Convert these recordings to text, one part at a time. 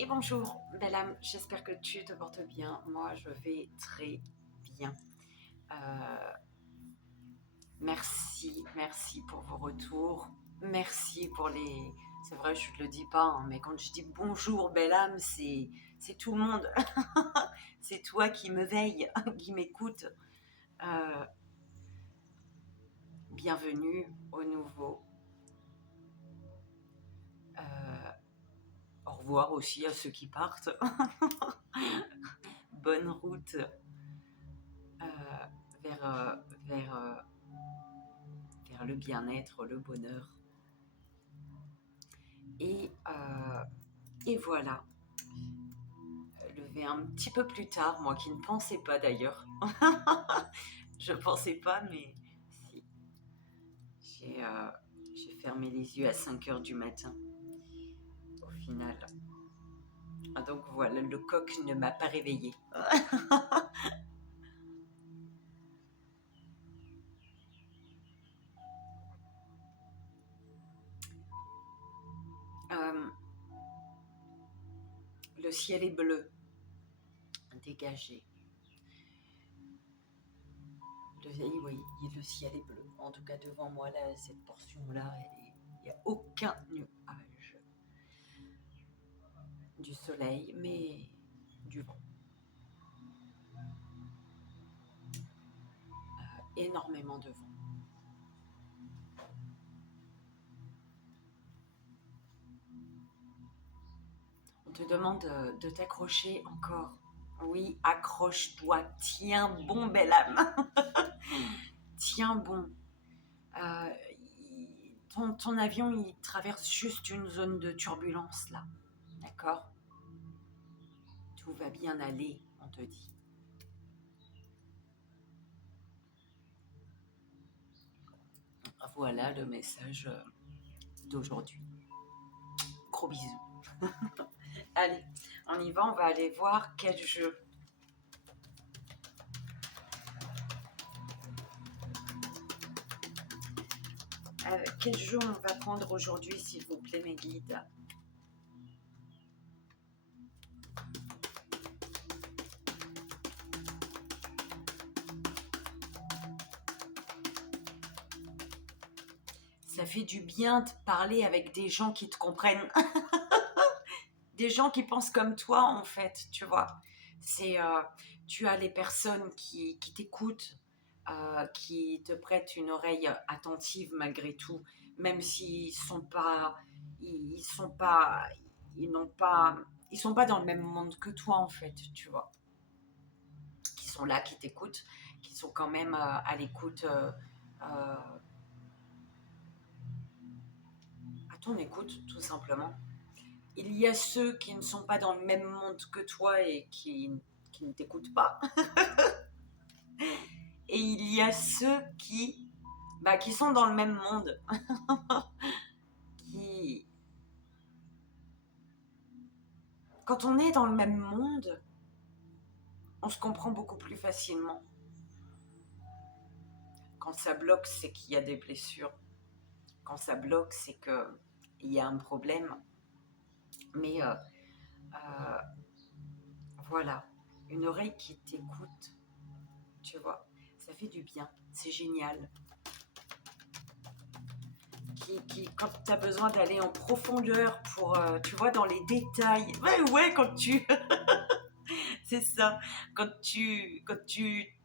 Et bonjour, belle âme, j'espère que tu te portes bien. Moi, je vais très bien. Euh, merci pour vos retours. Merci pour les... C'est vrai, je ne le dis pas, hein, mais quand je dis bonjour, belle âme, c'est tout le monde. C'est toi qui me veille, qui m'écoute. Euh, Bienvenue au nouveau. Au revoir aussi à ceux qui partent. Bonne route euh, vers, euh, vers, euh, vers le bien-être, le bonheur. Et, euh, et voilà, levé un petit peu plus tard, moi qui ne pensais pas d'ailleurs. Je pensais pas, mais si. J'ai j'ai fermé les yeux à 5 heures du matin, au final. Ah, donc voilà, le coq ne m'a pas réveillée. Euh, le ciel est bleu, dégagé. Oui, le ciel est bleu. En tout cas, devant moi, là, cette portion-là, il n'y a aucun nuage. Du soleil, mais du vent. Énormément de vent. On te demande de t'accrocher encore. Oui, accroche-toi. Tiens bon, belle âme. Tiens bon. Euh, ton avion, il traverse juste une zone de turbulence, là. D'accord? Tout va bien aller, on te dit. Voilà le message d'aujourd'hui. Gros bisous. Allez, on y va, on va aller voir quel jeu. Quel jeu on va prendre aujourd'hui, s'il vous plaît, mes guides? Ça fait du bien de parler avec des gens qui te comprennent. Des gens qui pensent comme toi, en fait, tu vois. Tu as les personnes qui t'écoutent, qui te prêtent une oreille attentive malgré tout, même s'ils sont pas, ils sont pas, ils n'ont pas, ils sont pas dans le même monde que toi, en fait, tu vois. Qui sont là, qui t'écoutent, qui sont quand même à l'écoute, à ton écoute, tout simplement. Il y a ceux qui ne sont pas dans le même monde que toi et qui ne t'écoutent pas. Et il y a ceux qui sont dans le même monde. qui... Quand on est dans le même monde, on se comprend beaucoup plus facilement. Quand ça bloque, c'est qu'il y a des blessures. Quand ça bloque, c'est qu'il y a un problème. Mais voilà, une oreille qui t'écoute, tu vois, ça fait du bien, c'est génial. Quand tu as besoin d'aller en profondeur pour, tu vois, dans les détails. Ouais, quand tu... c'est ça. Quand tu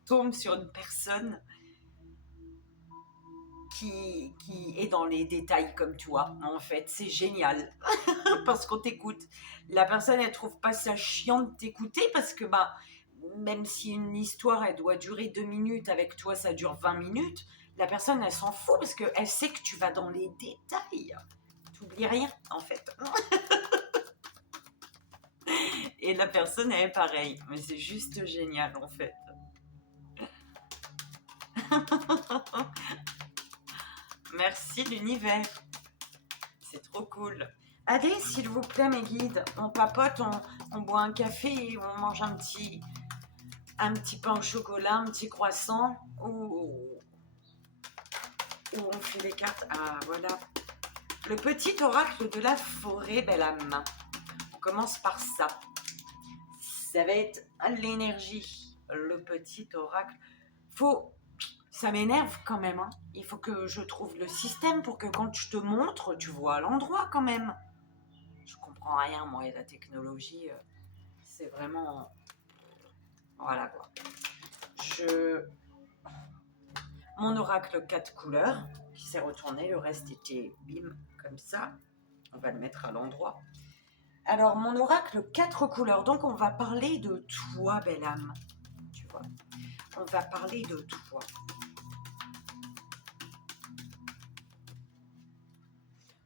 tombes sur une personne qui est dans les détails comme toi, en fait, c'est génial. Parce qu'on t'écoute. La personne, elle trouve pas ça chiant de t'écouter parce que, même si une histoire, elle doit durer 2 minutes, avec toi, ça dure 20 minutes, la personne, elle s'en fout parce qu'elle sait que tu vas dans les détails. T'oublies rien, en fait. Et la personne, elle est pareille. Mais c'est juste génial, en fait. Merci l'univers. C'est trop cool. Allez, s'il vous plaît, mes guides, on papote, on boit un café et on mange un petit pain au chocolat, un petit croissant, ou on fait les cartes. Ah, voilà. Le petit oracle de la forêt, belle âme. commence par ça. Ça va être l'énergie, le petit oracle. Ça m'énerve quand même. Hein. Il faut que je trouve le système pour que quand je te montre, tu vois l'endroit quand même. Je comprends rien, moi, et la technologie, c'est vraiment... Voilà quoi. Mon oracle 4 couleurs qui s'est retourné, le reste était bim, comme ça. On va le mettre à l'endroit. Alors, mon oracle 4 couleurs, donc on va parler de toi, belle âme. Tu vois, on va parler de toi.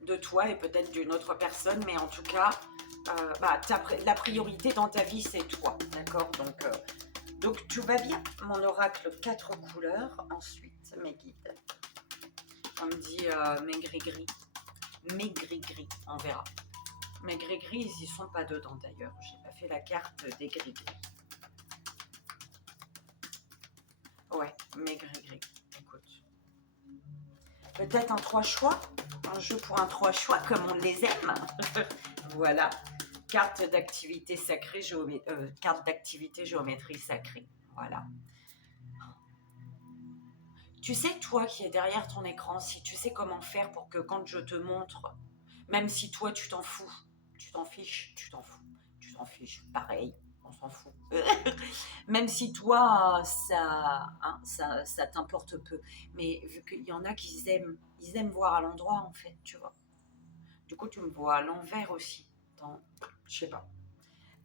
De toi et peut-être d'une autre personne, mais en tout cas, la priorité dans ta vie, c'est toi, d'accord, donc tout va bien. Mon oracle 4 couleurs, ensuite mes guides. On me dit mes gris-gris, on verra. Mes gris-gris, ils y sont pas dedans d'ailleurs, j'ai pas fait la carte des gris-gris. Ouais, mes gris-gris, écoute. Peut-être un 3 choix, un jeu pour un 3 choix comme on les aime. Voilà, carte d'activité sacrée, carte d'activité géométrie sacrée. Voilà. Tu sais, toi qui es derrière ton écran, si tu sais comment faire pour que quand je te montre, même si toi tu t'en fous, tu t'en fiches, tu t'en fous, tu t'en fiches, pareil, on s'en fout. Même si toi, ça t'importe peu. Mais vu qu'il y en a qui ils aiment voir à l'endroit en fait, tu vois. Du coup, tu me vois à l'envers aussi. Je sais pas.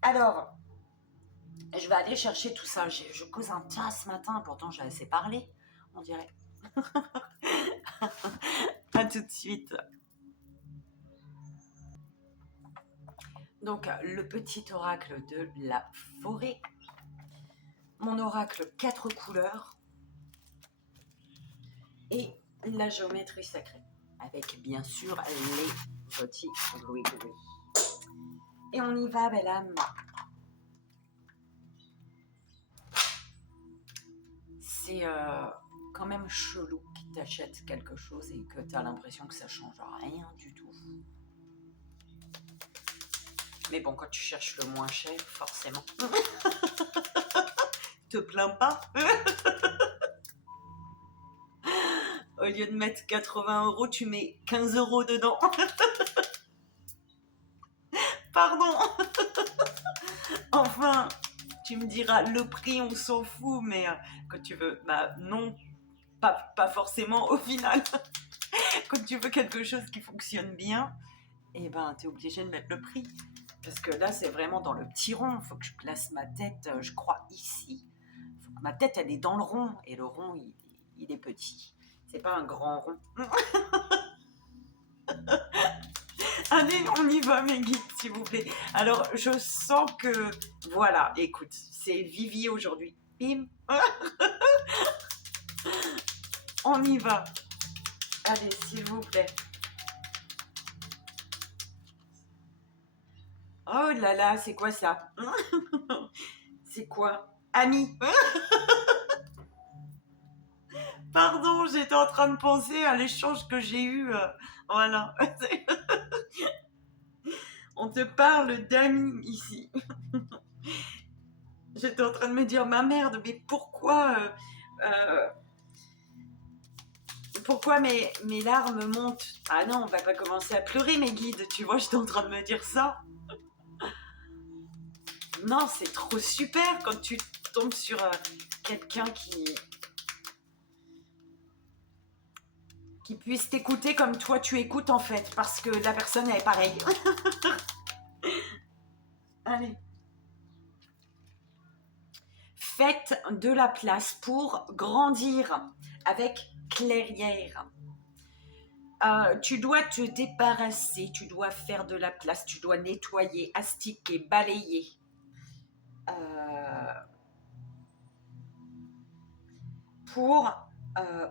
Alors, je vais aller chercher tout ça. Je cause un tas ce matin, pourtant j'ai assez parlé, on dirait. À tout de suite. Donc, le petit oracle de la forêt. Mon oracle 4 couleurs. Et la géométrie sacrée. Avec bien sûr les petits gris-gris. Et on y va, belle âme. C'est quand même chelou qu'ils t'achètent quelque chose et que tu as l'impression que ça change rien du tout. Mais bon, quand tu cherches le moins cher, forcément. Te plains pas. Au lieu de mettre 80 €, tu mets 15 € dedans. Pardon. Enfin, tu me diras, le prix, on s'en fout, mais quand tu veux, non, pas forcément au final. Quand tu veux quelque chose qui fonctionne bien, eh ben, tu es obligé de mettre le prix. Parce que là, c'est vraiment dans le petit rond. Il faut que je place ma tête, je crois, ici. Il faut que ma tête, elle est dans le rond. Et le rond, il est petit. C'est pas un grand rond. Allez, on y va, mes guides, s'il vous plaît. Alors, je sens que... Voilà, écoute, c'est Vivi aujourd'hui. Bim. On y va. Allez, s'il vous plaît. Oh là là, c'est quoi ça? C'est quoi? Ami. Pardon, j'étais en train de penser à l'échange que j'ai eu. Voilà. On te parle d'amis ici. J'étais en train de me dire, ma merde, mais pourquoi mes larmes montent? Ah non, on va pas commencer à pleurer, mes guides, tu vois, j'étais en train de me dire ça. Non, c'est trop super quand tu tombes sur quelqu'un qui puisse t'écouter comme toi tu écoutes en fait, parce que la personne elle est pareille. Allez. Faites de la place pour grandir avec clairière. Tu dois te débarrasser, tu dois faire de la place, tu dois nettoyer, astiquer, balayer. Pour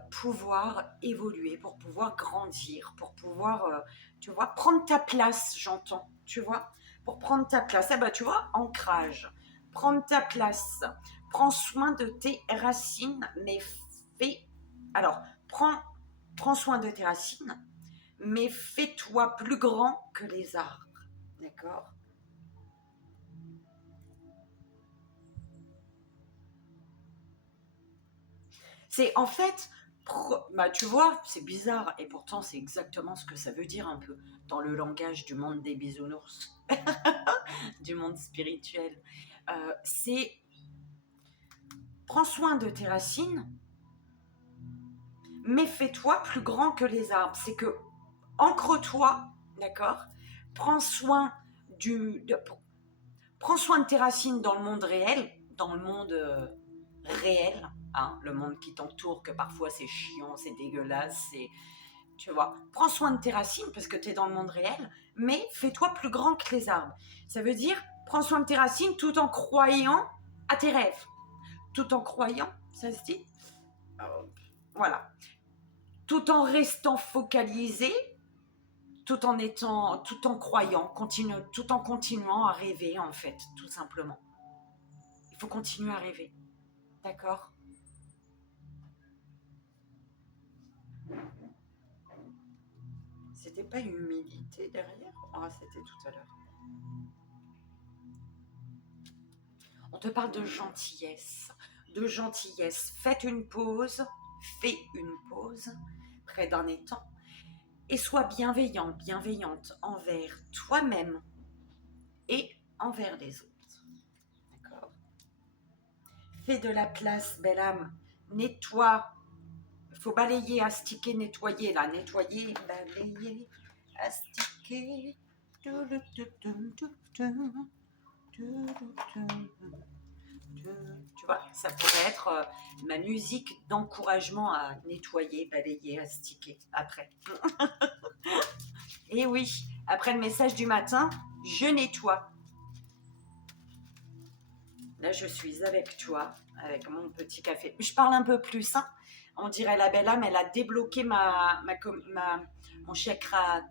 pouvoir évoluer, pour pouvoir grandir, pour pouvoir, tu vois, prendre ta place, j'entends, tu vois, pour prendre ta place. Ah bah, tu vois, ancrage, prendre ta place, prends soin de tes racines, mais prends soin de tes racines, mais fais-toi plus grand que les arbres, d'accord? C'est en fait, bah, tu vois, c'est bizarre, et pourtant c'est exactement ce que ça veut dire un peu dans le langage du monde des bisounours, du monde spirituel. C'est prends soin de tes racines, mais fais-toi plus grand que les arbres. C'est que ancre-toi, d'accord. Prends soin prends soin de tes racines dans le monde réel, dans le monde réel, hein, le monde qui t'entoure, que parfois c'est chiant, c'est dégueulasse, tu vois. Prends soin de tes racines parce que tu es dans le monde réel, mais fais-toi plus grand que les arbres. Ça veut dire, prends soin de tes racines tout en croyant à tes rêves. Tout en croyant, ça se dit. Voilà. Tout en restant focalisé, tout en croyant, tout en continuant à rêver, en fait, tout simplement. Il faut continuer à rêver. D'accord? C'était pas humilité derrière? Ah, c'était tout à l'heure. On te parle de gentillesse. De gentillesse. Fais une pause près d'un étang et sois bienveillant, bienveillante envers toi-même et envers les autres. D'accord? Fais de la place, belle âme. Nettoie. Il faut balayer, astiquer, nettoyer. Là, nettoyer, balayer, astiquer. Tu vois, ça pourrait être ma musique d'encouragement à nettoyer, balayer, astiquer après. Et oui, après le message du matin, je nettoie. Là, je suis avec toi, avec mon petit café. Je parle un peu plus, hein. On dirait la belle âme, elle a débloqué mon chakra,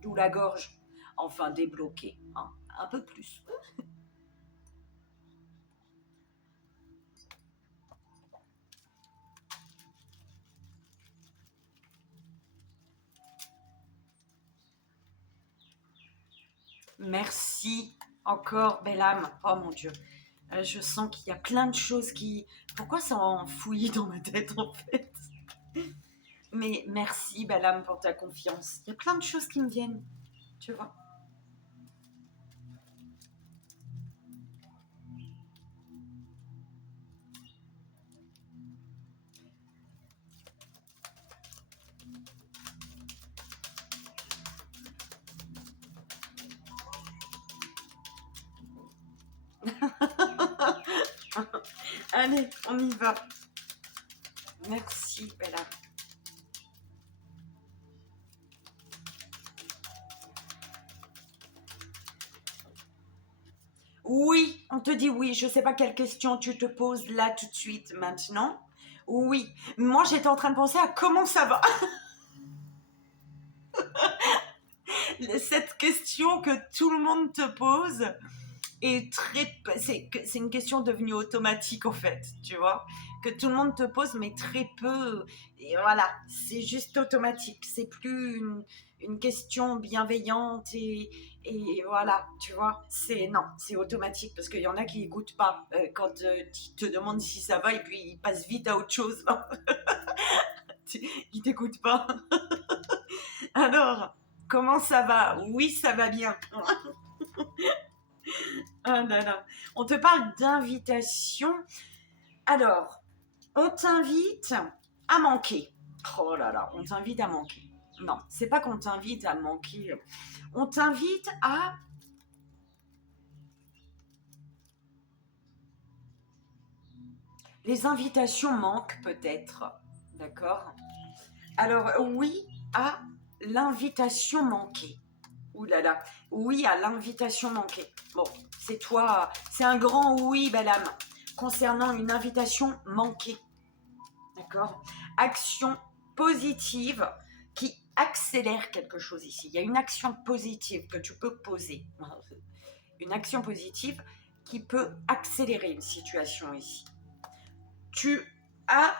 d'où la gorge. Enfin, débloqué, hein, un peu plus. Merci encore, belle âme. Oh mon Dieu. Je sens qu'il y a plein de choses qui... Pourquoi ça enfouit dans ma tête en fait? Mais merci, belle âme, pour ta confiance. Il y a plein de choses qui me viennent, tu vois. Allez, on y va. Merci, belle âme. Oui, on te dit oui. Je ne sais pas quelle question tu te poses là tout de suite, maintenant. Oui. Moi, j'étais en train de penser à comment ça va. Cette question que tout le monde te pose est c'est une question devenue automatique en fait, tu vois, que tout le monde te pose mais très peu, et voilà, c'est juste automatique, c'est plus une question bienveillante et voilà, tu vois, non, c'est automatique parce qu'il y en a qui n'écoutent pas quand tu te demandes si ça va et puis ils passent vite à autre chose. Ils t'écoutent pas. Alors, comment ça va? Oui, ça va bien. Ah là là. On te parle d'invitation. Alors, on t'invite à manquer. Oh là là, on t'invite à manquer. Non, c'est pas qu'on t'invite à manquer. On t'invite à... Les invitations manquent peut-être. D'accord? Alors, oui à l'invitation manquée. Ouh là là. Oui à l'invitation manquée. Bon, c'est toi. C'est un grand oui, belle âme, concernant une invitation manquée. D'accord? Action positive qui accélère quelque chose ici. Il y a une action positive que tu peux poser. Une action positive qui peut accélérer une situation ici. Tu as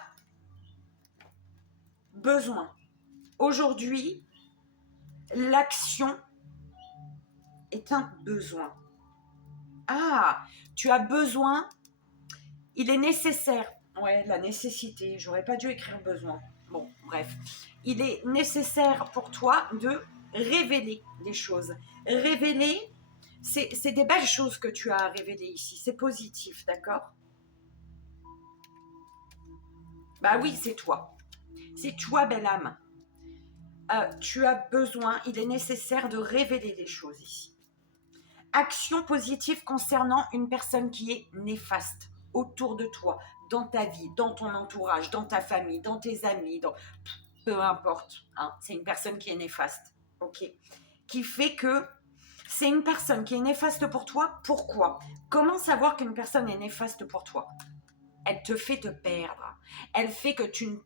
besoin. Aujourd'hui, l'action est un besoin. Ah, tu as besoin, il est nécessaire. Ouais, la nécessité. J'aurais pas dû écrire besoin. Bon, bref. Il est nécessaire pour toi de révéler des choses. Révéler, c'est des belles choses que tu as à révéler ici. C'est positif, d'accord? Bah oui, c'est toi. C'est toi, belle âme. Tu as besoin, il est nécessaire de révéler des choses ici. Action positive concernant une personne qui est néfaste autour de toi, dans ta vie, dans ton entourage, dans ta famille, dans tes amis, peu importe. Hein, c'est une personne qui est néfaste, ok? Qui fait que c'est une personne qui est néfaste pour toi. Pourquoi? Comment savoir qu'une personne est néfaste pour toi? Elle te fait te perdre. Elle fait que tu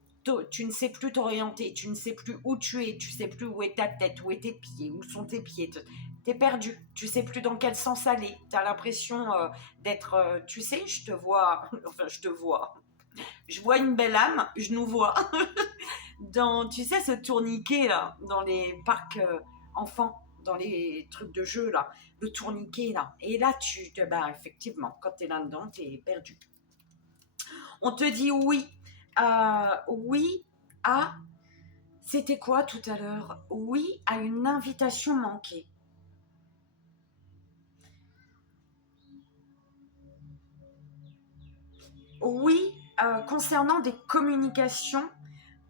ne sais plus t'orienter, tu ne sais plus où tu es, tu ne sais plus où est ta tête, où est tes pieds, où sont tes pieds. Tu es perdu, tu ne sais plus dans quel sens aller. Tu as l'impression d'être, tu sais, je te vois, enfin je te vois. Je vois une belle âme, je nous vois. Dans, tu sais, ce tourniquet là, dans les parcs enfants, dans les trucs de jeu là, le tourniquet là. Et là, bah, effectivement, quand tu es là-dedans, tu es perdu. On te dit oui. Oui à... C'était quoi tout à l'heure? Oui à une invitation manquée. Oui concernant des communications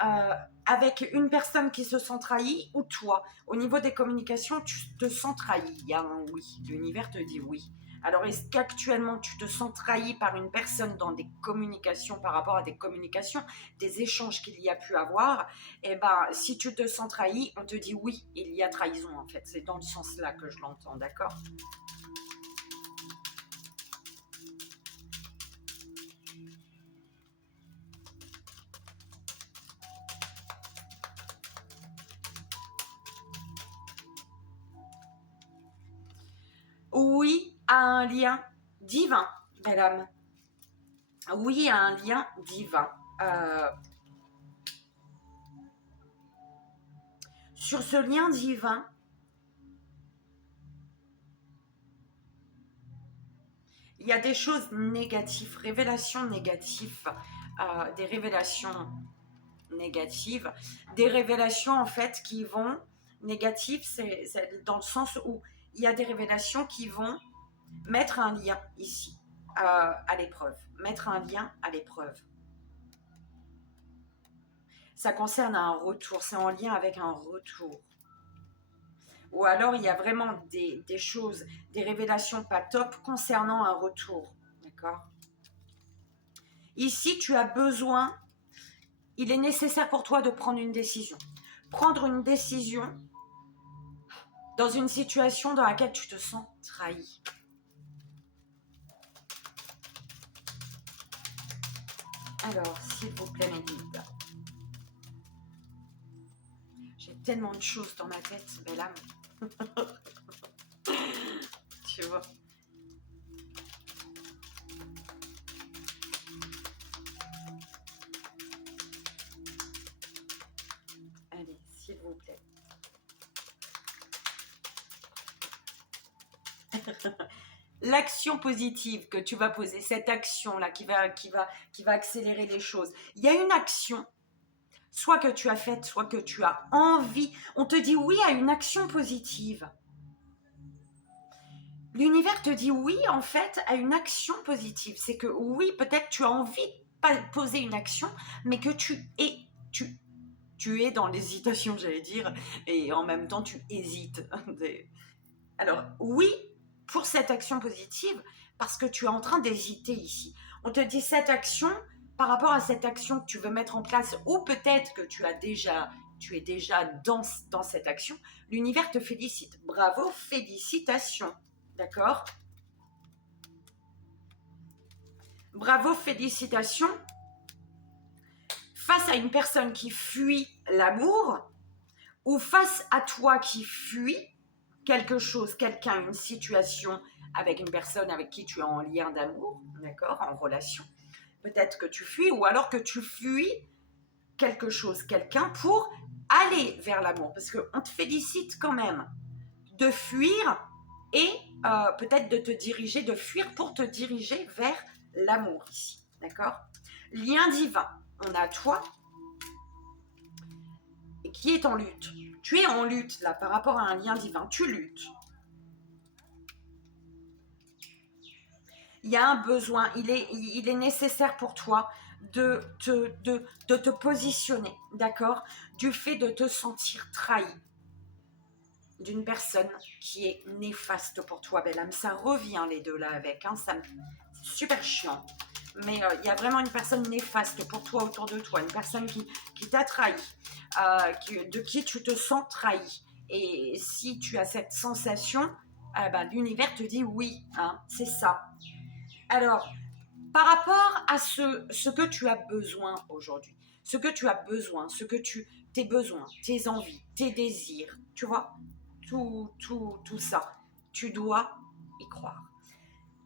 euh, avec une personne qui se sent trahie ou toi. Au niveau des communications, tu te sens trahi. Il y a un oui. L'univers te dit oui. Alors, est-ce qu'actuellement, tu te sens trahi par une personne dans des communications, par rapport à des communications, des échanges qu'il y a pu avoir? Eh bien, si tu te sens trahi, on te dit oui, il y a trahison, en fait. C'est dans le sens là que je l'entends, d'accord? Oui à un lien divin, belle âme. Oui à un lien divin. Sur ce lien divin, il y a des choses négatives, révélations négatives, des révélations négatives, des révélations en fait qui vont, négatives, c'est dans le sens où il y a des révélations qui vont mettre un lien ici à l'épreuve, mettre un lien à l'épreuve. Ça concerne un retour, c'est en lien avec un retour. Ou alors il y a vraiment des choses, des révélations pas top concernant un retour, d'accord? Ici, tu as besoin, il est nécessaire pour toi de prendre une décision. Prendre une décision dans une situation dans laquelle tu te sens trahi. Alors, s'il vous plaît, mes guides. J'ai tellement de choses dans ma tête, belle âme. Tu vois. Allez, s'il vous plaît. L'action positive que tu vas poser, cette action-là qui va accélérer les choses. Il y a une action, soit que tu as faite, soit que tu as envie. On te dit oui à une action positive. L'univers te dit oui, en fait, à une action positive. C'est que oui, peut-être tu as envie de poser une action, mais que tu es dans l'hésitation, j'allais dire, et en même temps, tu hésites. Alors, oui, pour cette action positive, parce que tu es en train d'hésiter ici. On te dit cette action, par rapport à cette action que tu veux mettre en place, ou peut-être que tu es déjà dans cette action, l'univers te félicite. Bravo, félicitations. D'accord? Bravo, félicitations. Face à une personne qui fuit l'amour, ou face à toi qui fuis quelque chose, quelqu'un, une situation avec une personne avec qui tu es en lien d'amour, d'accord, en relation. Peut-être que tu fuis, ou alors que tu fuis quelque chose, quelqu'un pour aller vers l'amour, parce qu'on te félicite quand même de fuir et peut-être de te diriger, de fuir pour te diriger vers l'amour ici, d'accord? Lien divin, on a toi qui est en lutte. Tu es en lutte là par rapport à un lien divin, tu luttes. Il y a un besoin, il est nécessaire pour toi de te positionner, d'accord? Du fait de te sentir trahi d'une personne qui est néfaste pour toi, belle âme. Ça revient les deux là avec, hein, c'est super chiant. Mais il y a vraiment une personne néfaste pour toi autour de toi, une personne qui t'a trahi, de qui tu te sens trahi. Et si tu as cette sensation, l'univers te dit oui, hein, c'est ça. Alors, par rapport à ce que tu as besoin aujourd'hui, ce que tu as besoin, tes besoins, tes envies, tes désirs, tu vois, tout ça, tu dois y croire.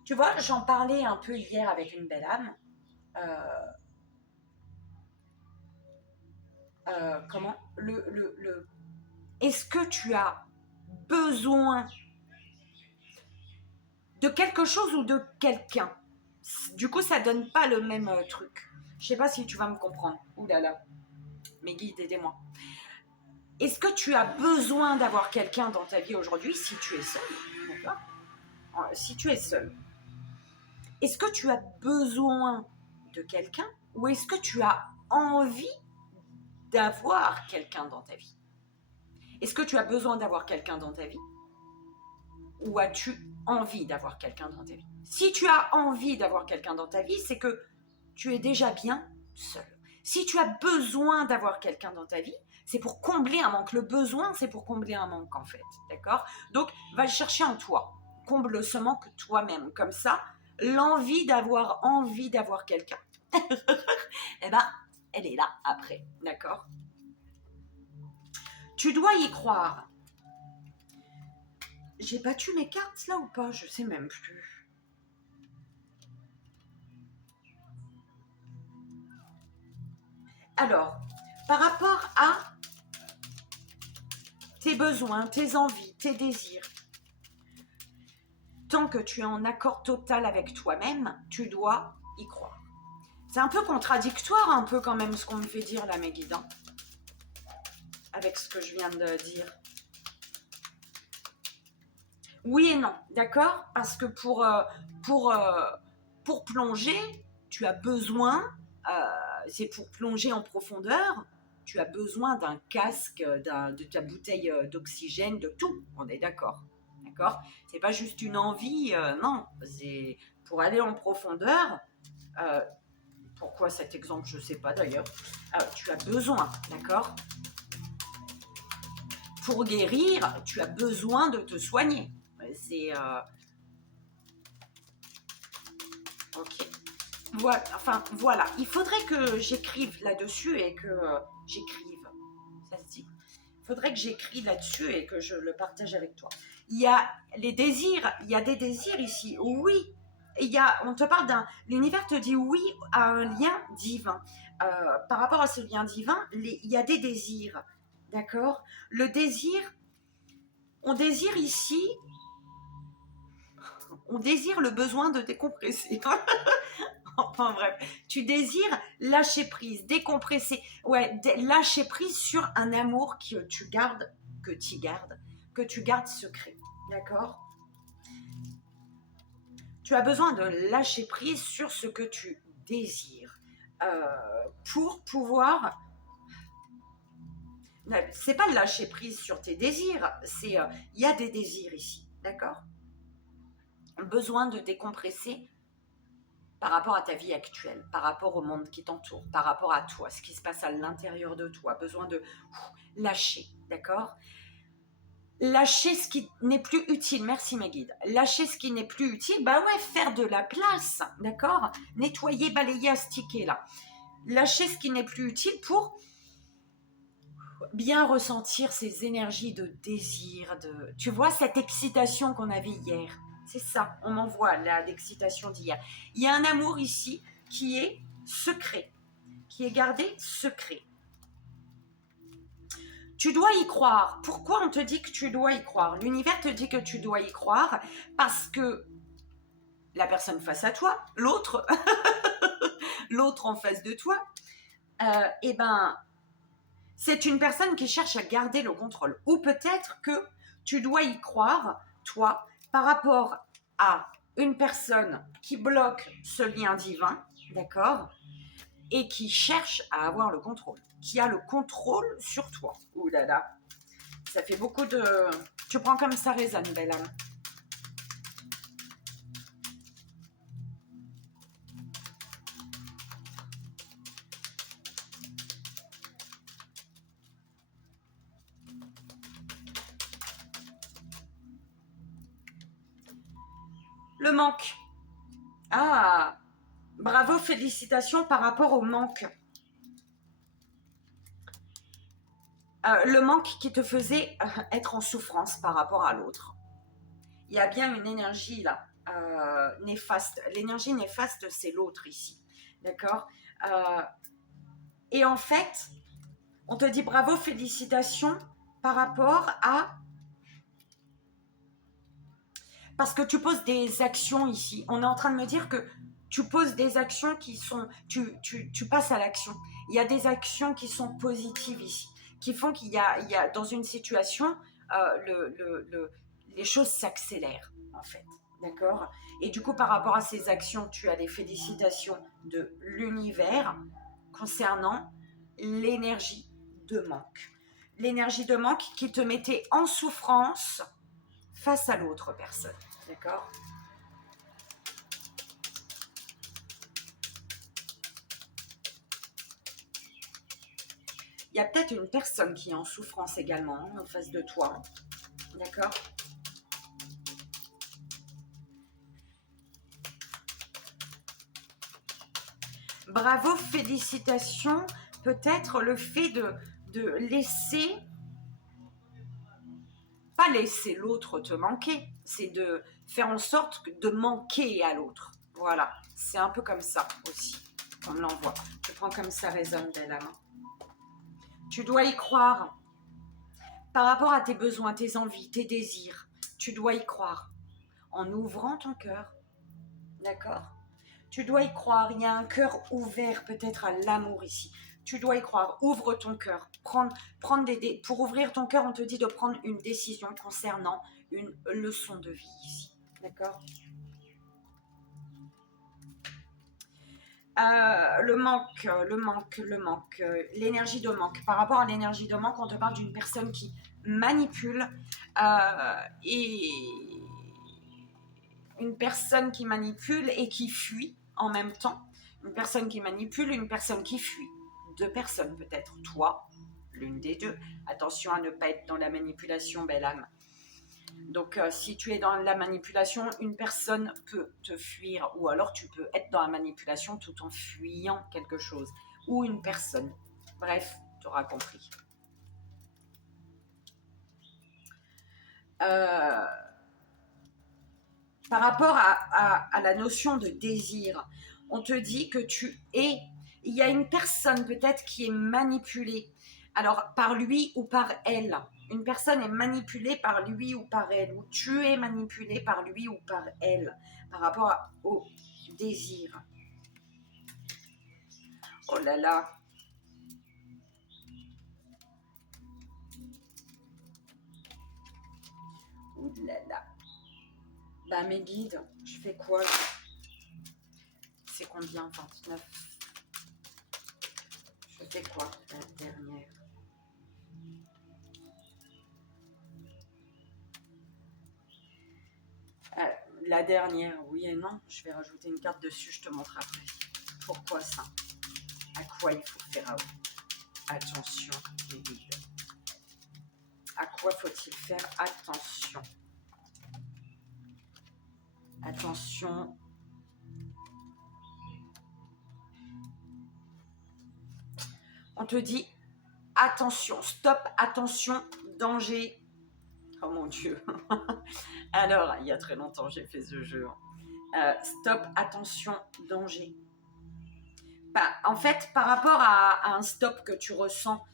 Tu vois, j'en parlais un peu hier avec une belle âme. Comment Est-ce que tu as besoin de quelque chose ou de quelqu'un? Du coup, ça donne pas le même truc. Je sais pas si tu vas me comprendre. Ouh là là, mes guides, aidez-moi. Est-ce que tu as besoin d'avoir quelqu'un dans ta vie aujourd'hui si tu es seul? D'accord? Si tu es seul. Est-ce que tu as besoin de quelqu'un ou est-ce que tu as envie d'avoir quelqu'un dans ta vie? Est-ce que tu as besoin d'avoir quelqu'un dans ta vie ou as-tu envie d'avoir quelqu'un dans ta vie? Si tu as envie d'avoir quelqu'un dans ta vie, c'est que tu es déjà bien seul. Si tu as besoin d'avoir quelqu'un dans ta vie, c'est pour combler un manque. Le besoin, c'est pour combler un manque, en fait. D'accord? Donc, va le chercher en toi. Comble ce manque toi-même. Comme ça, l'envie d'avoir quelqu'un, eh ben, elle est là après. D'accord? Tu dois y croire. J'ai battu mes cartes là ou pas? Je sais même plus. Alors, par rapport à tes besoins, tes envies, tes désirs, tant que tu es en accord total avec toi-même, tu dois y croire. C'est un peu contradictoire, un peu quand même, ce qu'on me fait dire là, mes guides, hein, avec ce que je viens de dire. Oui et non, d'accord? Parce que pour plonger, tu as besoin, c'est pour plonger en profondeur, tu as besoin d'un casque, de ta bouteille d'oxygène, de tout, on est d'accord. D'accord? C'est pas juste une envie, non, c'est pour aller en profondeur. Pourquoi cet exemple, je sais pas d'ailleurs. Tu as besoin, d'accord? Pour guérir, tu as besoin de te soigner. C'est ok. Voilà, enfin voilà. Il faudrait que j'écrive là-dessus et que j'écrive. Ça se dit. Il faudrait que j'écrive là-dessus et que je le partage avec toi. Il y a les désirs, il y a des désirs ici. Oui, on te parle l'univers te dit oui à un lien divin. Par rapport à ce lien divin, il y a des désirs, d'accord? Le désir, on désire ici, on désire le besoin de décompresser. Enfin bref, tu désires lâcher prise, décompresser, ouais, lâcher prise sur un amour que tu gardes secret, d'accord? Tu as besoin de lâcher prise sur ce que tu désires pour pouvoir. C'est pas lâcher prise sur tes désirs, c'est il y a des désirs ici, d'accord? Besoin de décompresser par rapport à ta vie actuelle, par rapport au monde qui t'entoure, par rapport à toi, ce qui se passe à l'intérieur de toi, besoin de lâcher, d'accord? Lâcher ce qui n'est plus utile, merci mes guides, lâcher ce qui n'est plus utile, bah ouais, faire de la place, d'accord? Nettoyer, balayer, astiquer là. Lâcher ce qui n'est plus utile pour bien ressentir ces énergies de désir, tu vois, cette excitation qu'on avait hier. C'est ça, on m'envoie l'excitation d'hier. Il y a un amour ici qui est secret, qui est gardé secret. Tu dois y croire. Pourquoi on te dit que tu dois y croire? L'univers te dit que tu dois y croire parce que la personne face à toi, l'autre, l'autre en face de toi, eh ben, c'est une personne qui cherche à garder le contrôle. Ou peut-être que tu dois y croire, toi, par rapport à une personne qui bloque ce lien divin, d'accord, et qui cherche à avoir le contrôle, qui a le contrôle sur toi. Ouh là là, ça fait beaucoup de... Tu prends comme ça résonne, belle âme. Le manque. Ah, bravo, félicitations par rapport au manque. Le manque qui te faisait être en souffrance par rapport à l'autre. Il y a bien une énergie là, néfaste. L'énergie néfaste, c'est l'autre ici. D'accord. Et en fait, on te dit bravo, félicitations par rapport à... Parce que tu poses des actions ici. On est en train de me dire que tu poses des actions qui sont... Tu passes à l'action. Il y a des actions qui sont positives ici, qui font qu'il y a dans une situation, les choses s'accélèrent, en fait. D'accord. Et du coup, par rapport à ces actions, tu as les félicitations de l'univers concernant l'énergie de manque. L'énergie de manque qui te mettait en souffrance face à l'autre personne. D'accord. Il y a peut-être une personne qui est en souffrance également en face de toi. D'accord. Bravo, félicitations. Peut-être le fait de laisser... Pas laisser l'autre te manquer, c'est de faire en sorte de manquer à l'autre. Voilà, c'est un peu comme ça aussi, comme l'envoie. Tu prends comme ça résonne, belle âme. Tu dois y croire. Par rapport à tes besoins, tes envies, tes désirs, tu dois y croire. En ouvrant ton cœur, d'accord? Tu dois y croire, il y a un cœur ouvert peut-être à l'amour ici. Tu dois y croire, ouvre ton cœur. Pour ouvrir ton cœur, on te dit de prendre une décision concernant une leçon de vie ici. D'accord. Le manque, l'énergie de manque. Par rapport à l'énergie de manque, on te parle d'une personne qui manipule et une personne qui manipule et qui fuit en même temps. Une personne qui manipule, une personne qui fuit. Deux personnes peut-être, toi, l'une des deux. Attention à ne pas être dans la manipulation, belle âme. Donc, si tu es dans la manipulation, une personne peut te fuir, ou alors tu peux être dans la manipulation tout en fuyant quelque chose, ou une personne. Bref, tu auras compris. Par rapport à la notion de désir, on te dit que il y a une personne peut-être qui est manipulée, alors par lui ou par elle. Une personne est manipulée par lui ou par elle, ou tu es manipulé par lui ou par elle, par rapport au désir. Oh là là. Ouh là là. Bah mes guides, je fais quoi là? C'est combien? 29. Je fais quoi? La dernière. La dernière, oui et non. Je vais rajouter une carte dessus, je te montre après. Pourquoi ça? À quoi il faut faire attention, les guides? À quoi faut-il faire attention? Attention. On te dit attention, stop, attention, danger. Oh mon Dieu. Alors, il y a très longtemps, j'ai fait ce jeu. Stop, attention, danger. Bah, en fait, par rapport à un stop que tu ressens,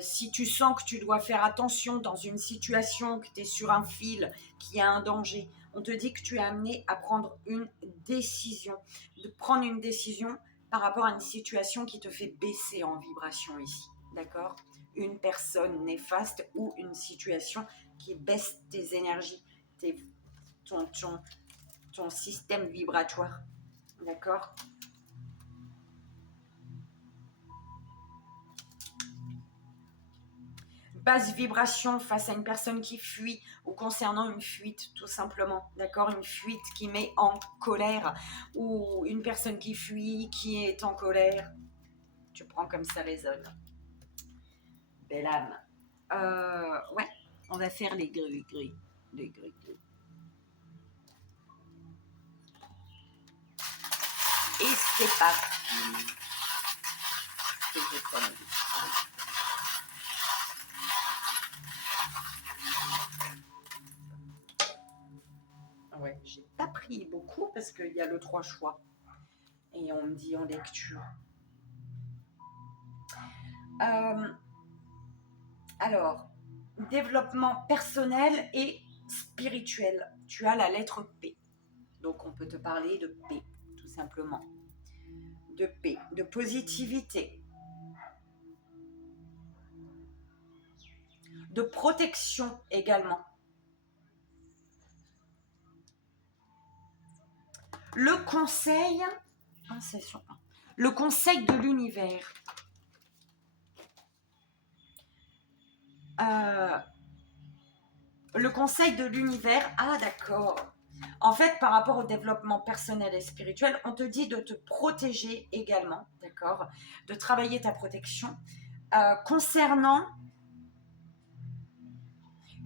si tu sens que tu dois faire attention dans une situation, que tu es sur un fil, qu'il y a un danger, on te dit que tu es amené à prendre une décision. De prendre une décision par rapport à une situation qui te fait baisser en vibration ici, d'accord? Une personne néfaste ou une situation qui baisse tes énergies, ton, ton, ton système vibratoire, d'accord? Basse vibration face à une personne qui fuit ou concernant une fuite, tout simplement, d'accord? Une fuite qui met en colère ou une personne qui fuit, qui est en colère. Tu prends comme ça les zones. Belle âme. Ouais, on va faire les gris-gris. Les gris-gris. Et c'est parti. Que je prenne. Ouais, j'ai pas pris beaucoup parce qu'il y a le 3 choix. Et on me dit en lecture. Alors, développement personnel et spirituel. Tu as la lettre P. Donc, on peut te parler de P, tout simplement. De P, de positivité, de protection également. Le conseil, c'est sur le conseil de l'univers. Le conseil de l'univers, ah d'accord. En fait, par rapport au développement personnel et spirituel, on te dit de te protéger également, d'accord? De travailler ta protection concernant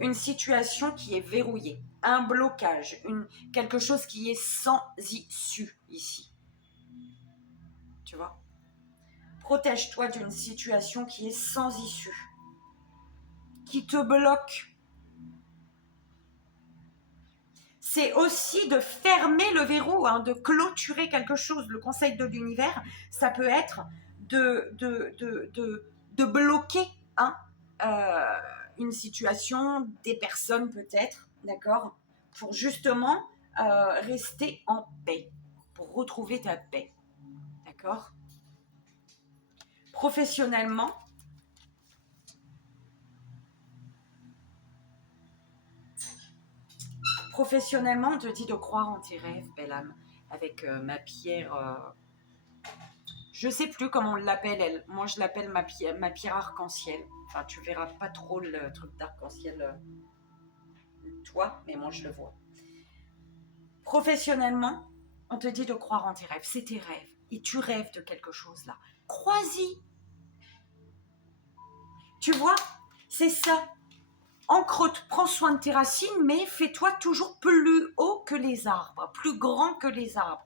une situation qui est verrouillée, un blocage, quelque chose qui est sans issue ici. Tu vois? Protège-toi d'une situation qui est sans issue, qui te bloque. C'est aussi de fermer le verrou, hein, de clôturer quelque chose. Le conseil de l'univers, ça peut être de bloquer hein, une situation, des personnes peut-être, d'accord, pour justement rester en paix, pour retrouver ta paix, d'accord. Professionnellement, on te dit de croire en tes rêves, belle âme, avec ma pierre. Je sais plus comment on l'appelle, elle. Moi, je l'appelle ma pierre arc-en-ciel. Enfin, tu verras pas trop le truc d'arc-en-ciel, toi, mais moi, je le vois. Professionnellement, on te dit de croire en tes rêves. C'est tes rêves. Et tu rêves de quelque chose, là. Crois-y. Tu vois, c'est ça. Ancre, prends soin de tes racines, mais fais-toi toujours plus haut que les arbres, plus grand que les arbres.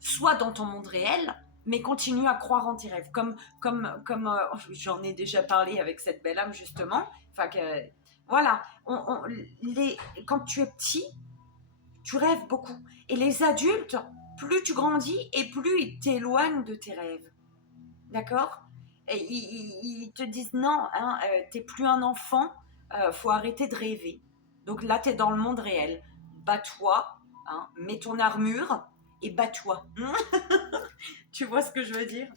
Soit dans ton monde réel, mais continue à croire en tes rêves. Comme j'en ai déjà parlé avec cette belle âme, justement. Enfin, voilà. Quand tu es petit, tu rêves beaucoup. Et les adultes, plus tu grandis et plus ils t'éloignent de tes rêves. D'accord? Et ils te disent non, hein, t'es plus un enfant, faut arrêter de rêver. Donc là, t'es dans le monde réel. Bats-toi, hein, mets ton armure et bats-toi. Tu vois ce que je veux dire?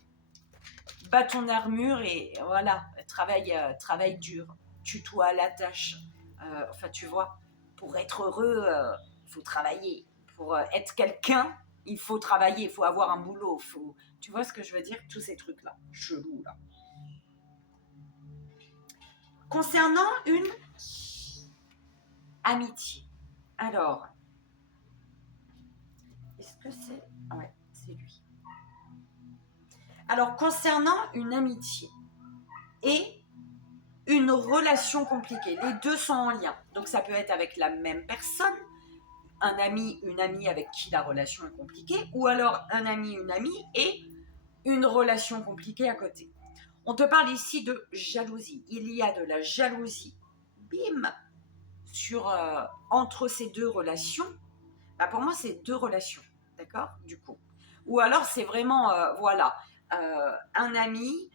Bats ton armure et voilà, travaille dur. Tue-toi à la tâche. Enfin, tu vois, pour être heureux, il faut travailler. Pour être quelqu'un, il faut travailler, il faut avoir un boulot. Tu vois ce que je veux dire? Tous ces trucs-là, chelous, là. Concernant une amitié. Alors, est-ce que c'est... Ouais, c'est lui. Alors, concernant une amitié et une relation compliquée, les deux sont en lien. Donc, ça peut être avec la même personne, un ami, une amie avec qui la relation est compliquée, ou alors un ami, une amie et une relation compliquée à côté. On te parle ici de jalousie. Il y a de la jalousie, bim, entre ces deux relations. Bah pour moi, c'est deux relations, d'accord, du coup. Ou alors, c'est vraiment, voilà, un ami,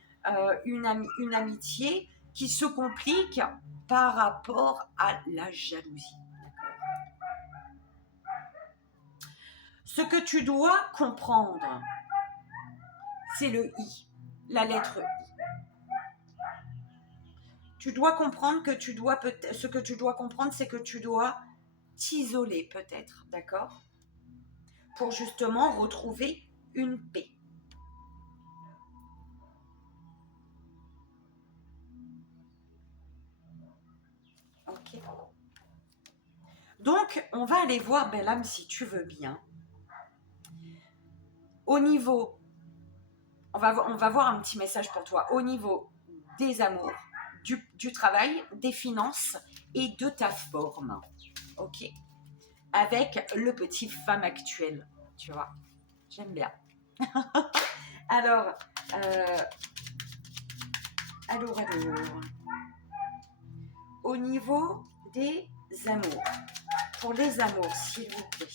une amitié qui se complique par rapport à la jalousie. Ce que tu dois comprendre, c'est le I, la lettre I. Tu dois comprendre que tu dois, ce que tu dois comprendre, c'est que tu dois t'isoler peut-être, d'accord? Pour justement retrouver une paix. Ok. Donc, on va aller voir, belle âme, si tu veux bien. Au niveau, on va voir un petit message pour toi. Au niveau des amours, du travail, des finances et de ta forme. Ok. Avec le petit femme actuel, tu vois. J'aime bien. Alors, alors, au niveau des amours, pour les amours, s'il vous plaît,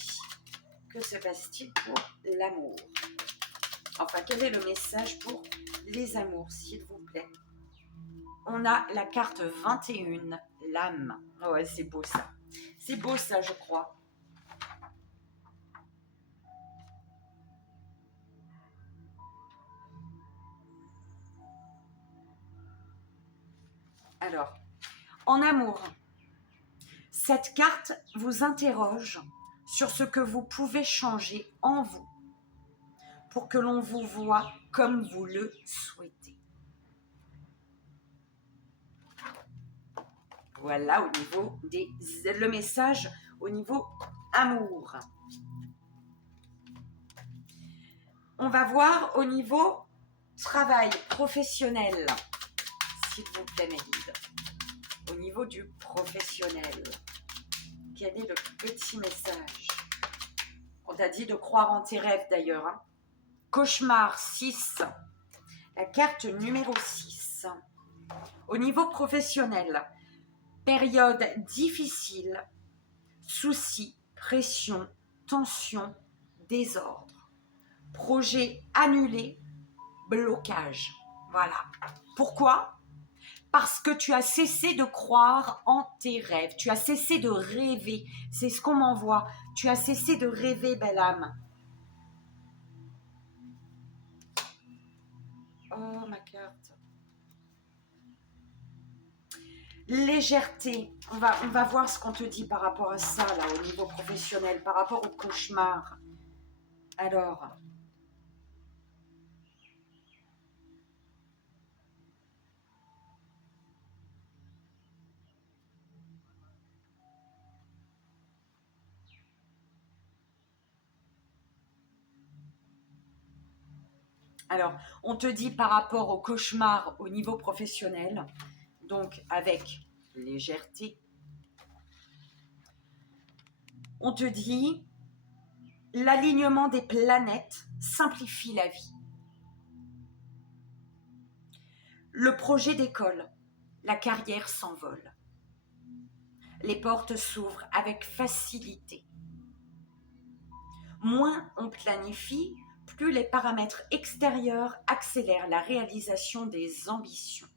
que se passe-t-il pour l'amour? Enfin, quel est le message pour les amours, s'il vous plaît? On a la carte 21, l'âme. Oh ouais, c'est beau ça. C'est beau ça, je crois. Alors, en amour, cette carte vous interroge sur ce que vous pouvez changer en vous pour que l'on vous voie comme vous le souhaitez. Voilà au niveau le message au niveau amour. On va voir au niveau travail professionnel, s'il vous plaît mes guides. Au niveau du professionnel, quel est le petit message? On t'a dit de croire en tes rêves d'ailleurs. Hein. Cauchemar 6, la carte numéro 6. Au niveau professionnel, période difficile, soucis, pression, tension, désordre, projet annulé, blocage. Voilà. Pourquoi? Parce que tu as cessé de croire en tes rêves, tu as cessé de rêver. C'est ce qu'on m'envoie. Tu as cessé de rêver, belle âme. Oh, ma carte. Légèreté. On va voir ce qu'on te dit par rapport à ça, là, au niveau professionnel, par rapport au cauchemar. Alors, on te dit par rapport au cauchemar au niveau professionnel, donc avec légèreté, on te dit l'alignement des planètes simplifie la vie. Le projet d'école, la carrière s'envole. Les portes s'ouvrent avec facilité. Moins on planifie, plus les paramètres extérieurs accélèrent la réalisation des ambitions.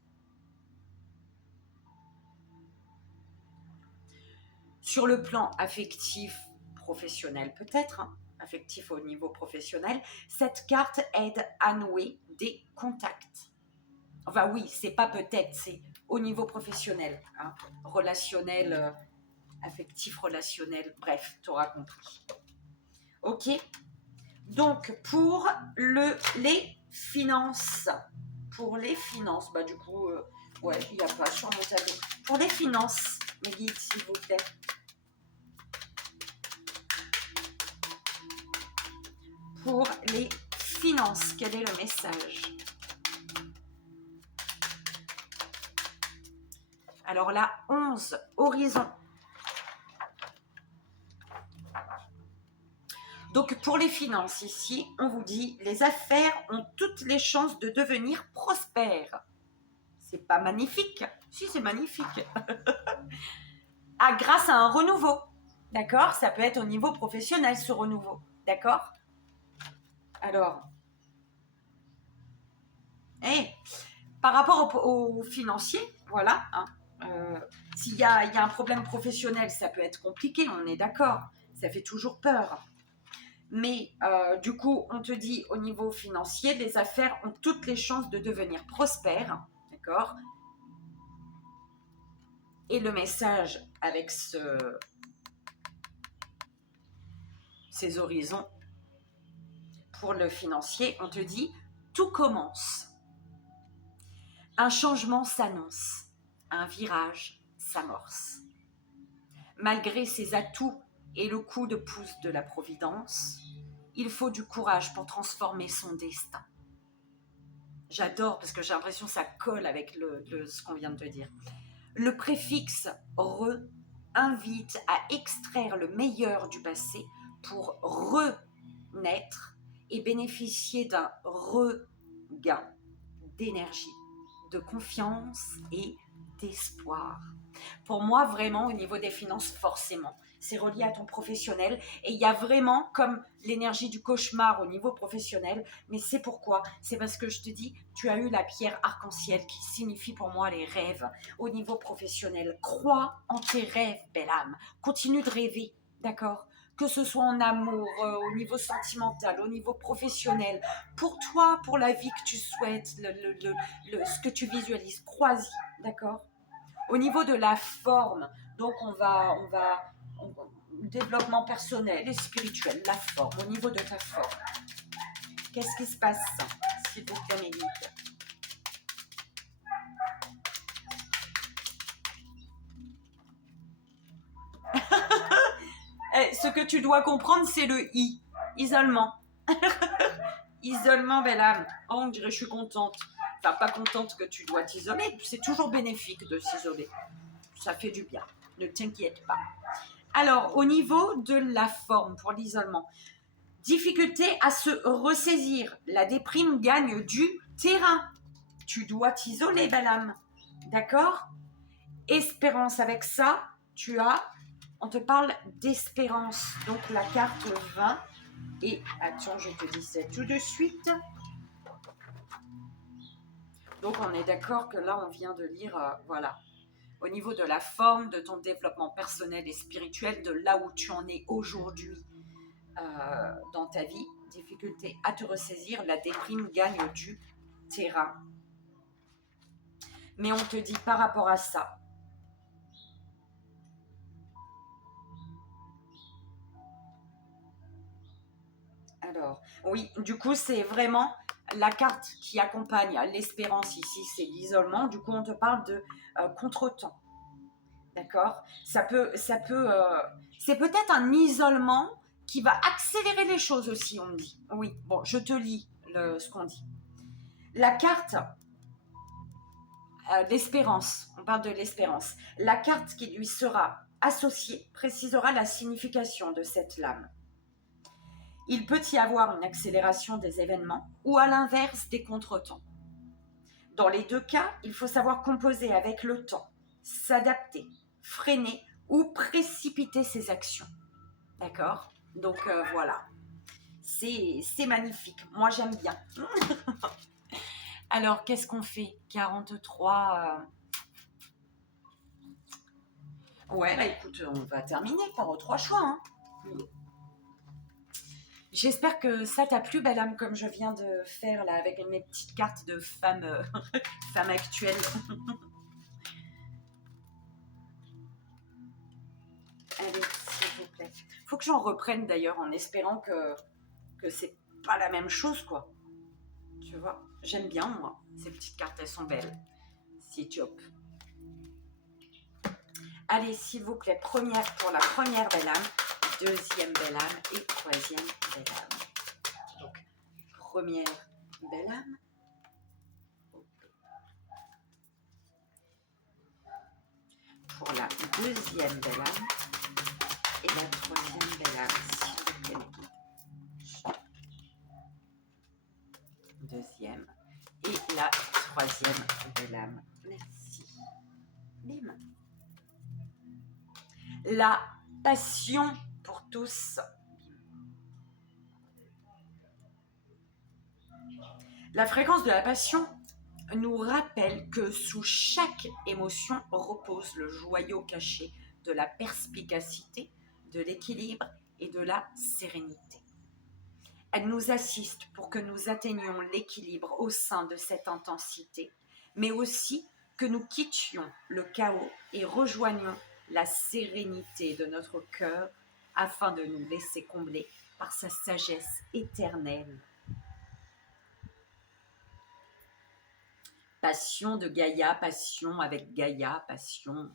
Sur le plan affectif, professionnel peut-être, hein, affectif au niveau professionnel, cette carte aide à nouer des contacts. Enfin oui, c'est pas peut-être, c'est au niveau professionnel, hein, relationnel, affectif, relationnel, bref, tu auras compris. Ok? Donc, pour les finances, bah du coup, ouais, il n'y a pas sur mon tableau. Pour les finances, mes guides, s'il vous plaît. Pour les finances, quel est le message? Alors là, 11, horizon. Donc pour les finances, ici, on vous dit, les affaires ont toutes les chances de devenir prospères. C'est pas magnifique? Si, c'est magnifique. Ah, grâce à un renouveau. D'accord? Ça peut être au niveau professionnel, ce renouveau. D'accord? Alors, par rapport au financier, voilà, hein, s'il y a un problème professionnel, ça peut être compliqué, on est d'accord, ça fait toujours peur. Mais du coup, on te dit au niveau financier, les affaires ont toutes les chances de devenir prospères, d'accord? Et le message avec ces horizons pour le financier, on te dit, tout commence. Un changement s'annonce, un virage s'amorce. Malgré ses atouts et le coup de pouce de la Providence, il faut du courage pour transformer son destin. J'adore parce que j'ai l'impression que ça colle avec ce qu'on vient de te dire. Le préfixe « re » invite à extraire le meilleur du passé pour renaître et bénéficier d'un regain d'énergie, de confiance et d'espoir. Pour moi, vraiment, au niveau des finances, forcément, c'est relié à ton professionnel. Et il y a vraiment comme l'énergie du cauchemar au niveau professionnel. Mais c'est pourquoi? C'est parce que je te dis, tu as eu la pierre arc-en-ciel qui signifie pour moi les rêves. Au niveau professionnel, crois en tes rêves, belle âme. Continue de rêver, d'accord? Que ce soit en amour, au niveau sentimental, au niveau professionnel, pour toi, pour la vie que tu souhaites, ce que tu visualises, crois-y, d'accord? Au niveau de la forme, donc développement personnel et spirituel, la forme, au niveau de ta forme. Qu'est-ce qui se passe, s'il vous plaît, Mélite? Ce que tu dois comprendre, c'est le I, isolement. Isolement, belle âme. Oh, on dirait je suis contente. Enfin, pas contente que tu dois t'isoler, c'est toujours bénéfique de s'isoler. Ça fait du bien, ne t'inquiète pas. Alors, au niveau de la forme pour l'isolement, difficulté à se ressaisir. La déprime gagne du terrain. Tu dois t'isoler, belle âme. D'accord? Espérance, avec ça, on te parle d'espérance. Donc, la carte 20. Et, attends, je te dis ça tout de suite. Donc, on est d'accord que là, on vient de lire, voilà, au niveau de la forme, de ton développement personnel et spirituel, de là où tu en es aujourd'hui dans ta vie, difficulté à te ressaisir, la déprime gagne du terrain. Mais on te dit par rapport à ça, alors, oui, du coup, c'est vraiment la carte qui accompagne l'espérance ici, c'est l'isolement. Du coup, on te parle de contretemps. D'accord? C'est peut-être un isolement qui va accélérer les choses aussi, on me dit. Oui, bon, je te lis ce qu'on dit. La carte, l'espérance, on parle de l'espérance. La carte qui lui sera associée précisera la signification de cette lame. Il peut y avoir une accélération des événements ou à l'inverse des contretemps. Dans les deux cas, il faut savoir composer avec le temps, s'adapter, freiner ou précipiter ses actions. D'accord? Donc voilà, c'est magnifique. Moi j'aime bien. Alors qu'est-ce qu'on fait? 43. Ouais, bah écoute, on va terminer par 3 choix. Hein. J'espère que ça t'a plu, belle âme, comme je viens de faire là avec mes petites cartes de femmes, femmes actuelles. Allez, s'il vous plaît. Faut que j'en reprenne d'ailleurs en espérant que c'est pas la même chose, quoi. Tu vois, j'aime bien, moi. Ces petites cartes, elles sont belles. C'est top. Allez, s'il vous plaît, pour la première belle âme, deuxième belle âme et troisième belle âme. Donc, première belle âme. Pour la deuxième belle âme et la troisième belle âme, s'il vous plaît. Deuxième et la troisième belle âme. Merci. Bim. La passion pour tous. La fréquence de la passion nous rappelle que sous chaque émotion repose le joyau caché de la perspicacité, de l'équilibre et de la sérénité. Elle nous assiste pour que nous atteignions l'équilibre au sein de cette intensité, mais aussi que nous quittions le chaos et rejoignions la sérénité de notre cœur afin de nous laisser combler par sa sagesse éternelle. Passion de Gaïa, passion avec Gaïa, passion.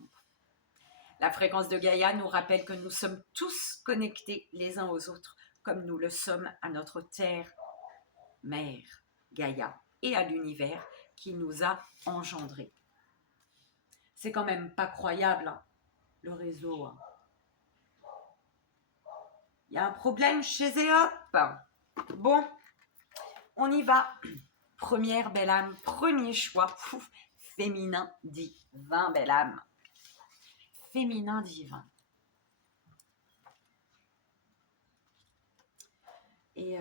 La fréquence de Gaïa nous rappelle que nous sommes tous connectés les uns aux autres, comme nous le sommes à notre terre, mère, Gaïa, et à l'univers qui nous a engendrés. C'est quand même pas croyable, hein, le réseau. Hein. Il y a un problème chez Zéop. Bon, on y va. Première belle âme, premier choix. Ouf, féminin divin, belle âme. Féminin divin. Et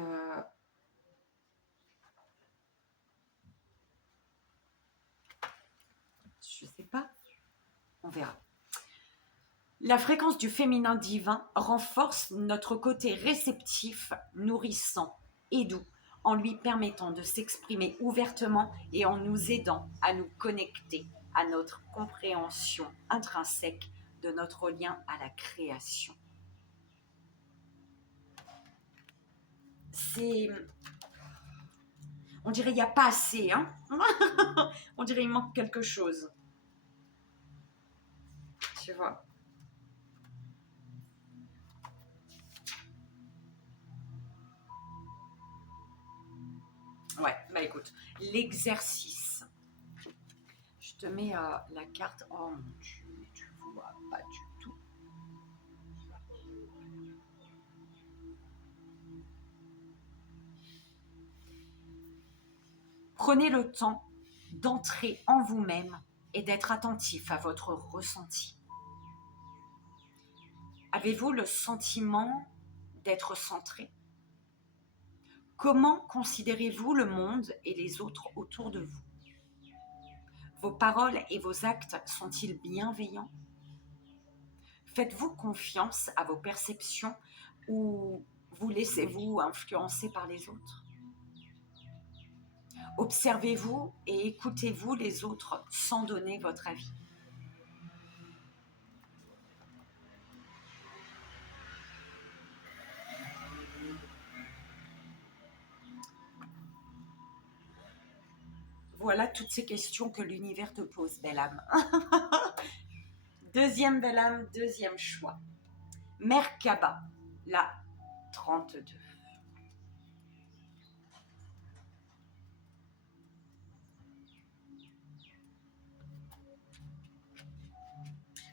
je sais pas, on verra. La fréquence du féminin divin renforce notre côté réceptif, nourrissant et doux, en lui permettant de s'exprimer ouvertement et en nous aidant à nous connecter à notre compréhension intrinsèque de notre lien à la création. On dirait qu'il n'y a pas assez, hein. On dirait qu'il manque quelque chose. Tu vois. Ouais, bah écoute, l'exercice. Je te mets la carte. Oh mon Dieu, tu vois pas du tout. Prenez le temps d'entrer en vous-même et d'être attentif à votre ressenti. Avez-vous le sentiment d'être centré? Comment considérez-vous le monde et les autres autour de vous? Vos paroles et vos actes sont-ils bienveillants? Faites-vous confiance à vos perceptions ou vous laissez-vous influencer par les autres? Observez-vous et écoutez-vous les autres sans donner votre avis? Voilà toutes ces questions que l'univers te pose, belle âme. Deuxième belle âme, deuxième choix. Merkaba, la 32.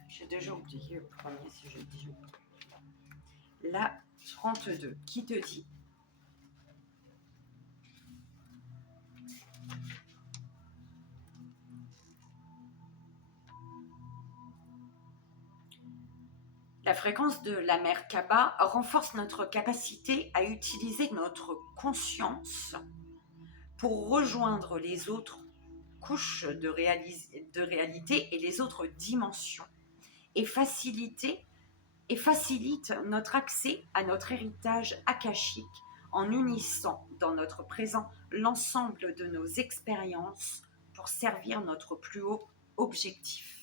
J'ai déjà oublié le premier si je le dis. La 32, qui te dit? La fréquence de la Merkaba renforce notre capacité à utiliser notre conscience pour rejoindre les autres couches de réalité et les autres dimensions et facilite notre accès à notre héritage akashique en unissant dans notre présent l'ensemble de nos expériences pour servir notre plus haut objectif.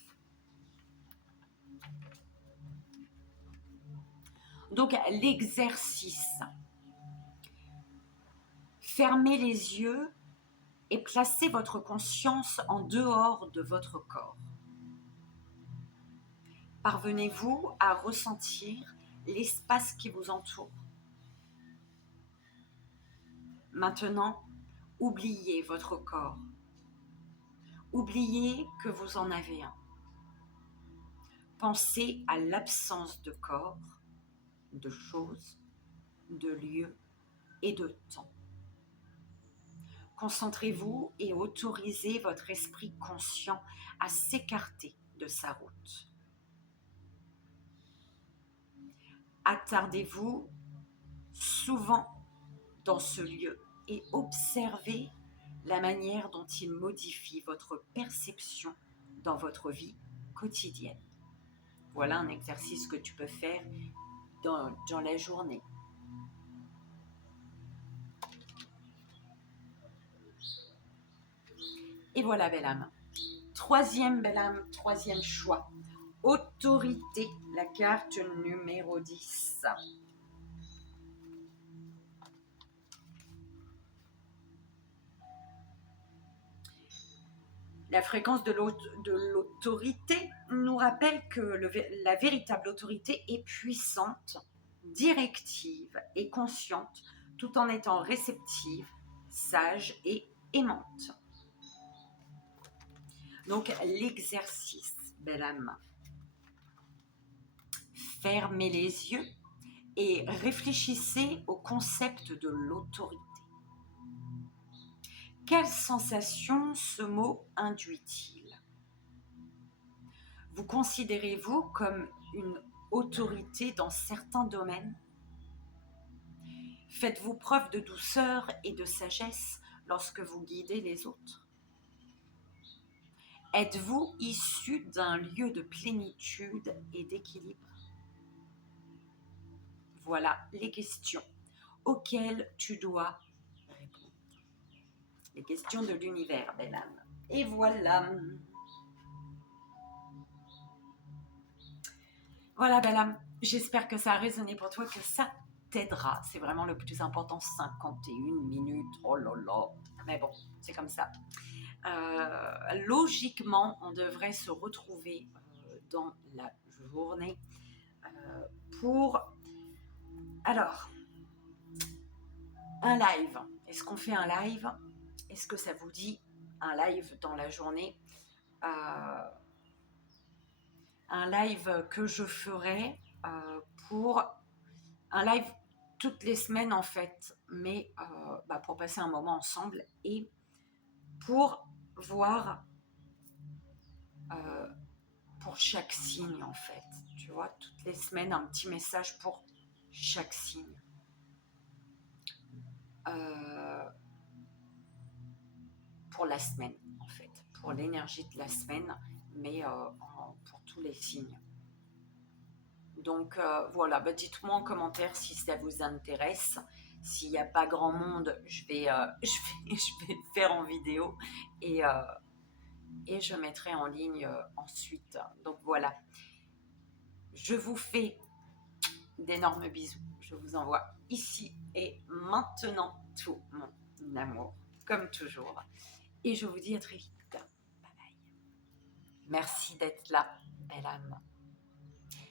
Donc l'exercice, fermez les yeux et placez votre conscience en dehors de votre corps. Parvenez-vous à ressentir l'espace qui vous entoure? Maintenant, oubliez votre corps. Oubliez que vous en avez un. Pensez à l'absence de corps, de choses, de lieux et de temps. Concentrez-vous et autorisez votre esprit conscient à s'écarter de sa route. Attardez-vous souvent dans ce lieu et observez la manière dont il modifie votre perception dans votre vie quotidienne. Voilà un exercice que tu peux faire dans la journée. Et voilà, belle âme. Troisième belle âme, troisième choix. Autorité, la carte numéro 10. La fréquence de l'autorité nous rappelle que la véritable autorité est puissante, directive et consciente, tout en étant réceptive, sage et aimante. Donc l'exercice, belle âme. Fermez les yeux et réfléchissez au concept de l'autorité. Quelle sensation ce mot induit-il? Vous considérez-vous comme une autorité dans certains domaines? Faites-vous preuve de douceur et de sagesse lorsque vous guidez les autres? Êtes-vous issu d'un lieu de plénitude et d'équilibre? Voilà les questions auxquelles tu dois répondre. Les questions de l'univers, belle âme. Et voilà. Voilà, belle âme. J'espère que ça a résonné pour toi, que ça t'aidera. C'est vraiment le plus important. 51 minutes. Oh là là. Mais bon, c'est comme ça. Logiquement, on devrait se retrouver dans la journée pour... Alors, un live. Est-ce qu'on fait un live? Est-ce que ça vous dit un live dans la journée? Un live que je ferai pour... Un live toutes les semaines en fait, mais pour passer un moment ensemble et pour voir pour chaque signe en fait. Tu vois, toutes les semaines, un petit message pour chaque signe. Pour la semaine en fait, pour l'énergie de la semaine, mais pour tous les signes. Donc voilà, dites-moi en commentaire si ça vous intéresse. S'il n'y a pas grand monde, je vais le faire en vidéo et je mettrai en ligne ensuite. Donc voilà, je vous fais d'énormes bisous. Je vous envoie ici et maintenant tout mon amour, comme toujours. Et je vous dis à très vite. Bye bye. Merci d'être là, belle âme.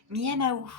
Miamaou.